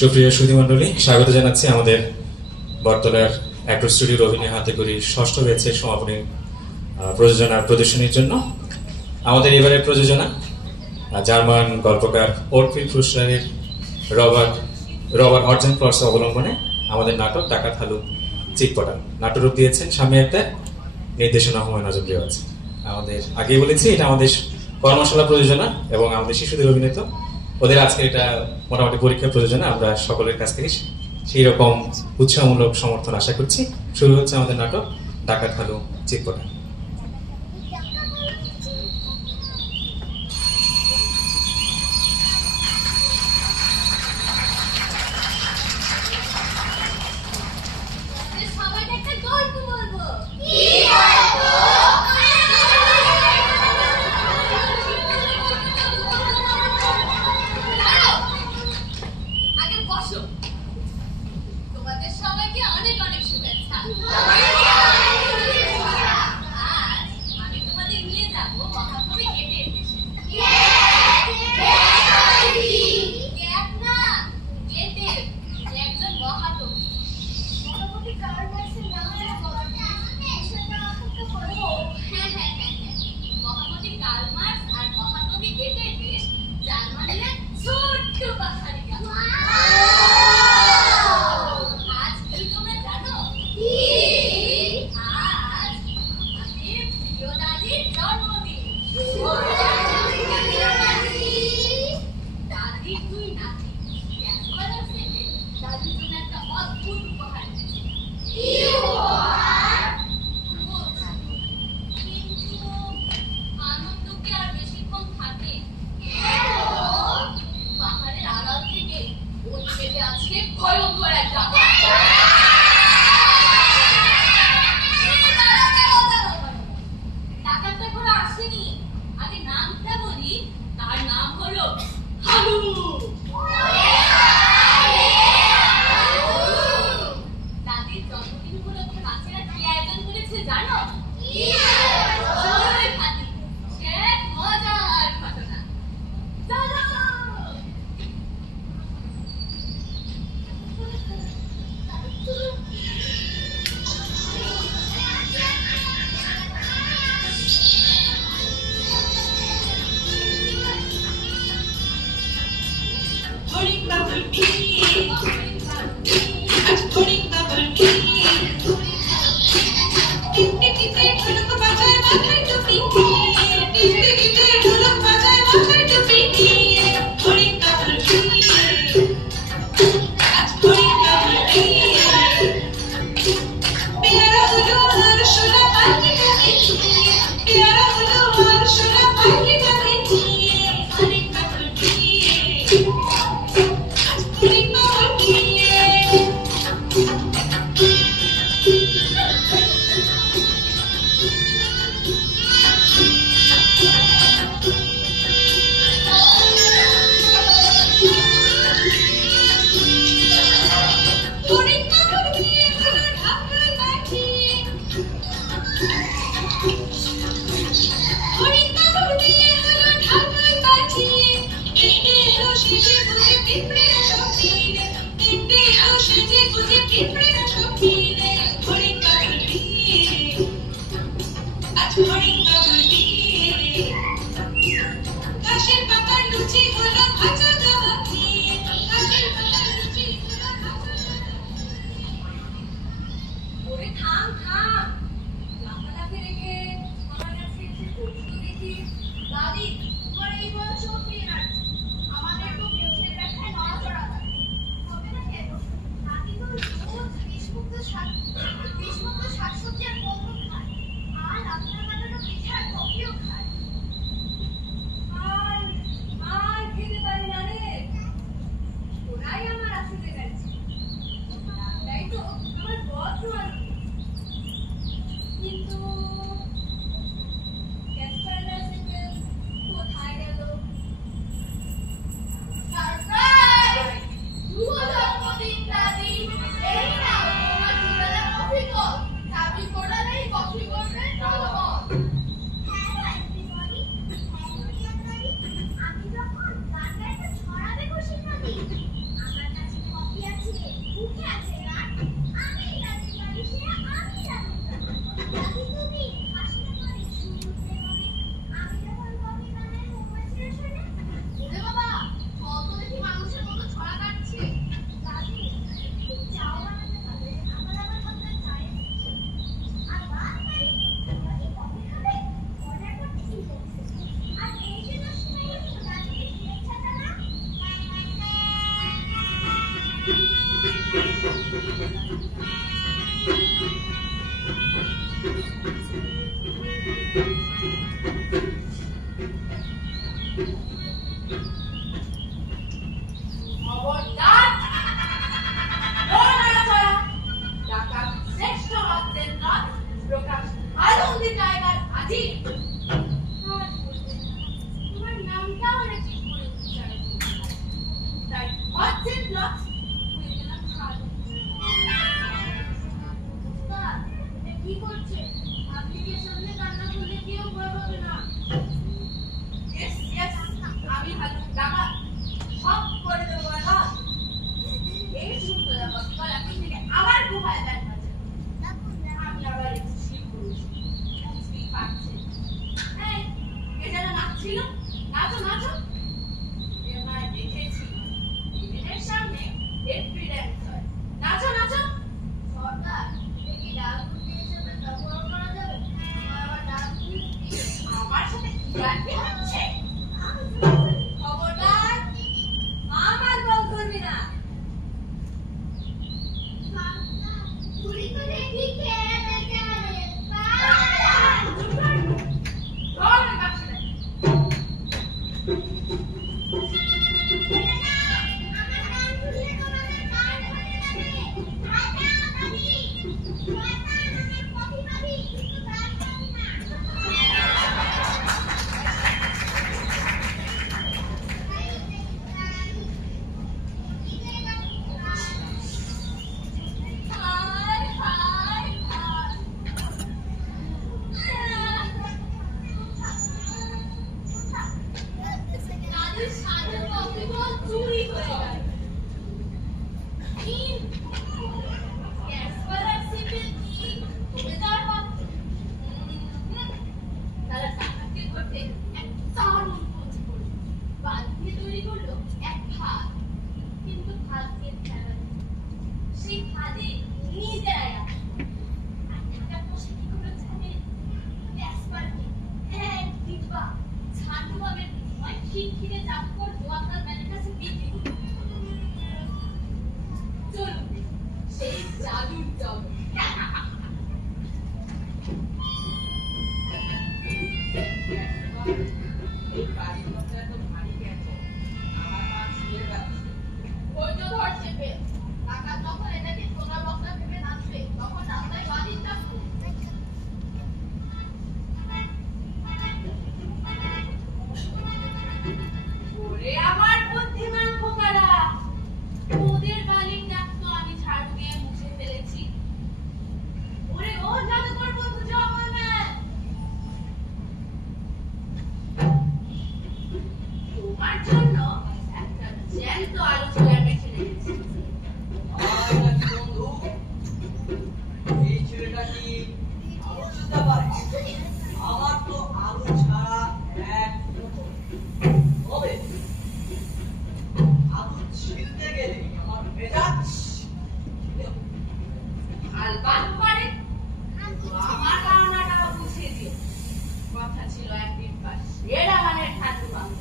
সুপ্রিয় সুধীমণ্ডলী, স্বাগত জানাচ্ছি আমাদের বটতলার অ্যাক্টর স্টুডিওর অভিনয় হাতে করি ষষ্ঠ ব্যাচের সমাপনী প্রযোজনার প্রদর্শনীর জন্য। আমাদের এবারের প্রযোজনা জার্মান গল্পকার ওর্টফিল ফুসলারের রবার অর্জেন ক্লস অবলম্বনে আমাদের নাটক ডাকাত হালু চিটপটা নাট্যরূপ দিয়েছেন স্বামী আক্তার, নির্দেশনা হুমায়ুন আজাদ রেওয়াজ। আমাদের আগেই বলেছি এটা আমাদের কর্মশালা প্রযোজনা এবং আমাদের শিশুদের অভিনীত। ওদের আজকে এটা মোটামুটি পরীক্ষা প্রযোজনা। আমরা সকলের কাছ থেকে সেই রকম উৎসাহমূলক সমর্থন আশা করছি। শুরু হচ্ছে আমাদের নাটক ডাকাত হালু চিটপটা। কিন্তু খবরদার! নড়াচড়া! ডাকাত শ্রেষ্ঠ ভক্তের নয়, প্রকাশ আনন্দের জায়গার আজি। তোমার নামটাও আমরা ঠিক করে উচ্চারণ করতে পারি। তাই ভক্তের লট হয়ে গেলাম ভালো। উস্তাদ, এটা কি করছে? আপনি কি সামনে কান্না করলে কেউ ভয় পাবে না? Yes, yes, আমি ভালো ডাকাত সব করে দেবো বাবা। এই শুনতে যাবো কাল এখন থেকে আবার গুহায় ব্যাগ বাজে। আমি আবার একটু শুয়ে পড়েছি। কিছুই পাচ্ছে। এই, কে যেন নাচছিল? নাচো, নাচো। এবার দেখেছি টিভির সামনে এপ্রিল ড্যান্স হয়। নাচো, নাচো। সর্দার, এটা কি ডাকুটি হিসেবে ব্যবহার করা যাবে? আমার আবার ডাকুটি আমার সাথে কি হচ্ছে? খবরদার! আমার বল করবি না। চুরি করে কি খেয়ে বেঁচে যাবে? ধর ওই বাক্সটা। আমার কান খুললে তোমাদের কান ধরে যাবে। শয়তান আমি। শয়তান আমার কফি পাবি, কিন্তু গান পাবি না। হায় হায় হায়। দাদির সাধের কফি বল চুরি হয়ে গেল। কি? ক্যাসপারার সিপিল কি? ডুবে যাওয়ার পথ। তারা ডাকাতকে ধরতে এক দারুণ খোঁজ করল। বাদ দিয়ে তৈরি করলো এক ফাঁদ। কিন্তু ভাগ্যের খেলা নেই। সেই ফাঁদে নিজেরাই আসলো। আর ডাকাত মশাই কি করলো জানেন? ক্যাসপারকে এক ডিব্বা ঝাঁটু বাগের বিনিময়ে খিটখিটে জাদু করতো আপনার ম্যানের কাছে বিক্রি করতো। চলুন সেই জাদুর জগৎ। এই বাড়িঘরটা এত ভারী কেন? আমার মা শুয়ে যাচ্ছে। ধৈর্য ধর চেপে। ডাকাত যখন এটাকে সোনার বক্সা ভেবে নাচবে, তখন রাস্তায় বাজির ডাকবো। ওরে আমার বুদ্ধিমান খোকারা! ওদের বালির ডাক তো আমি ঝাড়ু দিয়ে মুছে ফেলেছি। ওরে ও জাদুকর বন্ধু জগন্নাথ! তোমার জন্য একটা জ্যান্ত আলু ছোলা বেছে রেখেছি। আয় নাকি বন্ধু? এই ছেলেটা কি আলু ছুঁতে পারে? আমার তো আলু ছাড়া এক মুঠো। তবে আলু ছিলতে গেলে আমার মেজাজ খিদে ওঠে। আলবাত করে আমার ধারণাটাও বুঝিয়ে দিও। কথা ছিল একদিন বা সেরা মানের ঠাকুর বাংলা।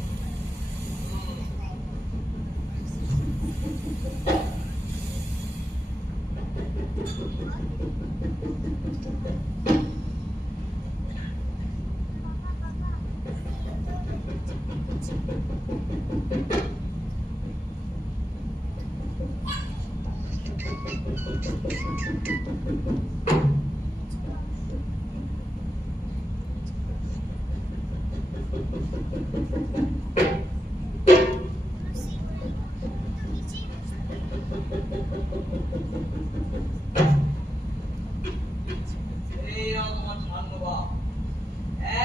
এই নাও তোমার ধন্যবাদ।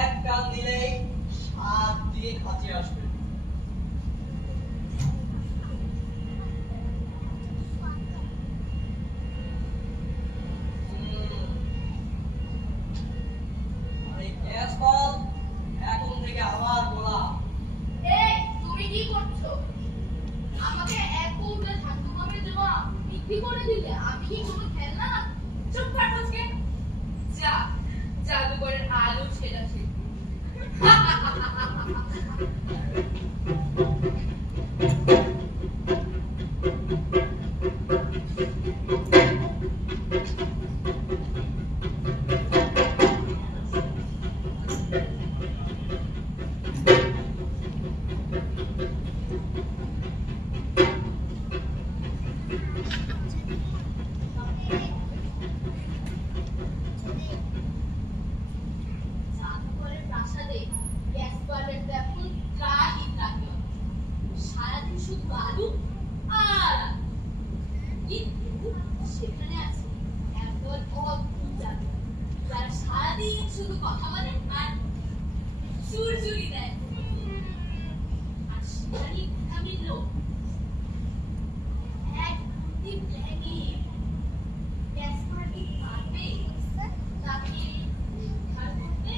এক টান দিলেই 7 দিন কাছে আসবে। আরে গ্যাস বল, এখন থেকে আবার বলা। এই তুমি কি করছো? আমাকে এক কৌটা ঠাকুর বামের জমা বিক্রি করে দিলে আমি কি কোনো খেলনা? চুপ কর মুচকে। যা জাদুকরের আলু ছেড়া ছিল। সেখানে আছে একদল অদ্ভুত জাতি, যারা সারাদিন শুধু কথা বলে আর চুরচুরি দেয়। আর সেখানেই আমি লোক এক অতি ব্যাগে ব্যাসমাটি পারবে তাকে উদ্ধার করতে।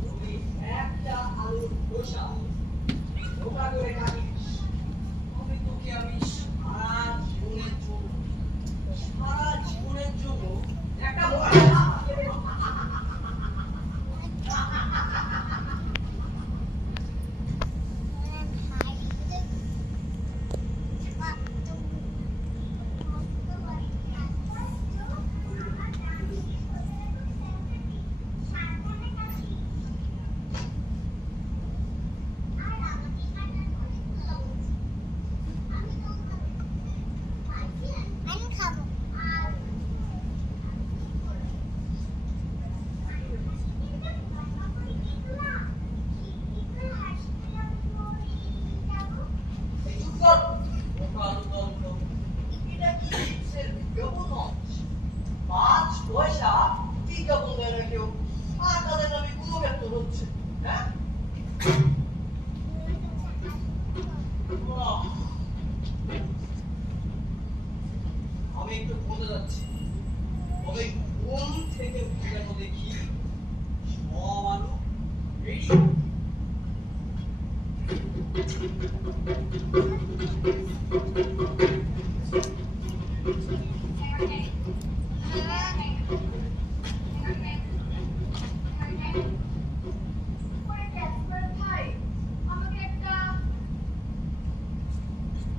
তুই একটা আলুর খোসা মোটা করে কাটিস, তবে তোকে আমি সারা জীবনের জন্য একটা পয়সা বিজ্ঞাপন দেয় না কেউ, আর তাদের নামে গুণগান হচ্ছে। হ্যাঁ, আমি একটু বলতে যাচ্ছি, তবে কোন থেকে ভেজানো দেখি সব আলু রেডি। ভাই, আমাকে একটা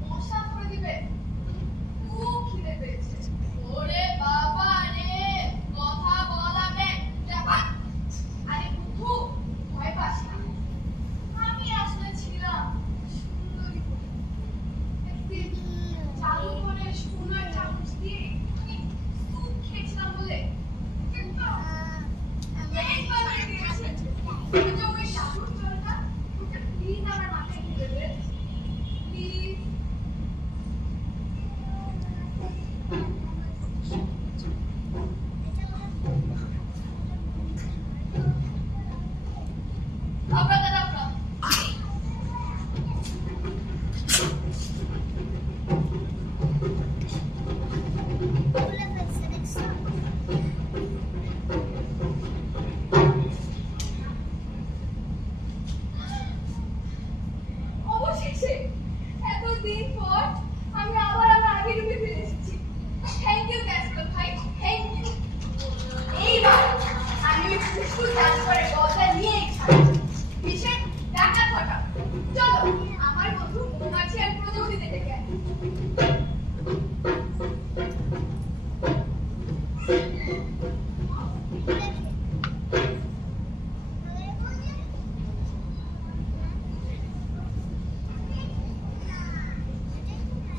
মশা করে দিবে, খুব খিদে পেয়েছে। ওরে বাবা রে, কথা বলাবে। আরে বুদ্ধু, ভয় পাস না, আমি আসলে ছিলাম সুন্দরী। একদিন চালু করে সোনার চামচ দিয়ে আমি স্যুপ খেয়েছিলাম বলে একবার মেরে দিয়েছে। তুমি যে ওই শাশুড় জলটা ওটা প্লিজ আমার মাথায় ঢেলে দে, প্লিজ। আব্রাকাদাব্রা। অবশেষে এতদিন পর আমি আবার আমার আগের রূপে ফিরে এসেছি। থ্যাংক ইউ ক্যাসপার ভাই, থ্যাংক ইউ। এইবার আমি ওই ফুসফুস ক্যাসপারের গজা নিয়েই ছাড়বো। বিশেষ ডাকাত হঠাৎ। চলো আমার বন্ধু মৌমাছি আর প্রজাপতিতে ডেকে আনি।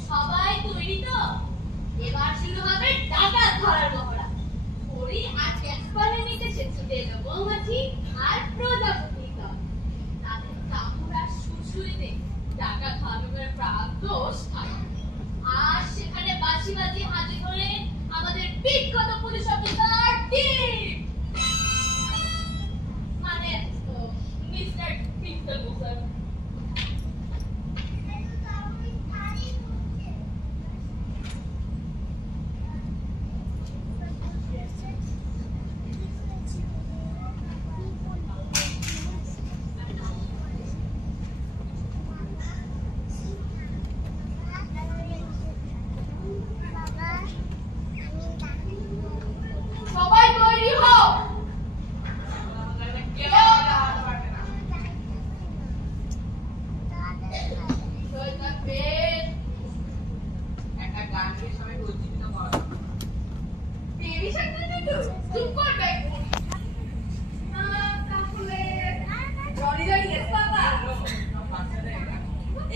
সবাই তৈরি তো? এবার শুরু হবে ডাকাত ধরার মহড়া। হরি আর ক্যাসপারের নিচে সে ছুটে এলো মৌমাছি আর প্রজাপতি দল। তাদের কামড় আর সুরসুরিতে ডাকাত ভালুকের প্রান্ত স্থান। আর সেখানে বাঁশি বাজিয়ে হাজির হলেন আমাদের বিখ্যাত পুলিশ অফিসার টিম, মানে মিস্টার পিস্তল মুসার। চুপ করবে তাহলে জনি জনি ইয়েস বাবা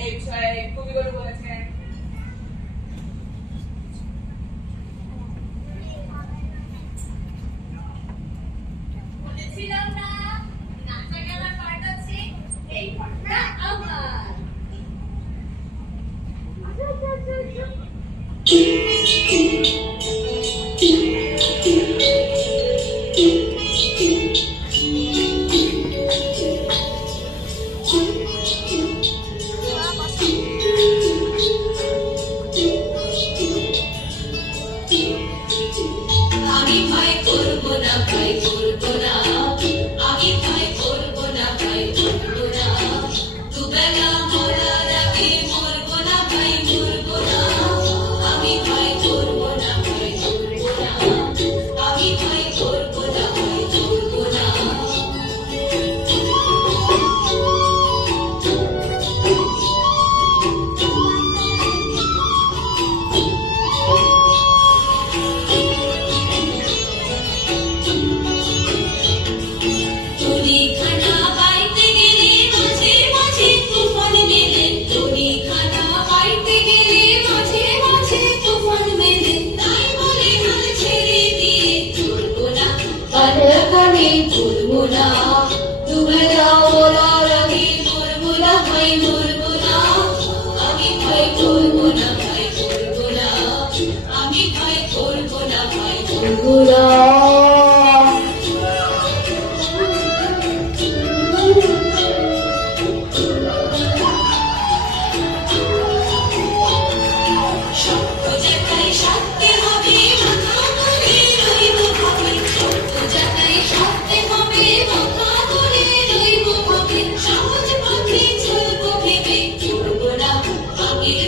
এই বিষয়ে কবিগুরু বলেছেন বলেছিলাম না নাচা গানা পার্ট আছে এই পার্টটা আমার আমি ভয় করব না ভয় করব না আমি ভয় করব না ভয় করব না দুবেলা মরার আগে মরব না ভাই মরব না আমি ভয় করব না ভয় করব না আমি ভয় করব না ভয় করব না তুলি খানা বাইতে গেলে মাঝে মাঝে তুফান মেলে তুলি খানা বাইতে গেলে মাঝে মাঝে তুফান মেলে তাই বলে হাল ছেড়ে দিয়ে চলবো না কানে কানে চলবো না দুবেলা মরার আগে মরবো না ভাই মরবো না আমি ভয় করবো না ভাই করবো না আমি ভয় করবো না ভাই করবো না সত্য জায়গায় সারতে হবে মাথা তুলে রইব ভাবে সত্য জায়গায় সারতে হবে মাথা তুলে রইব ভাবে সহজ পথে চলবো ভেবে চলবো না আগের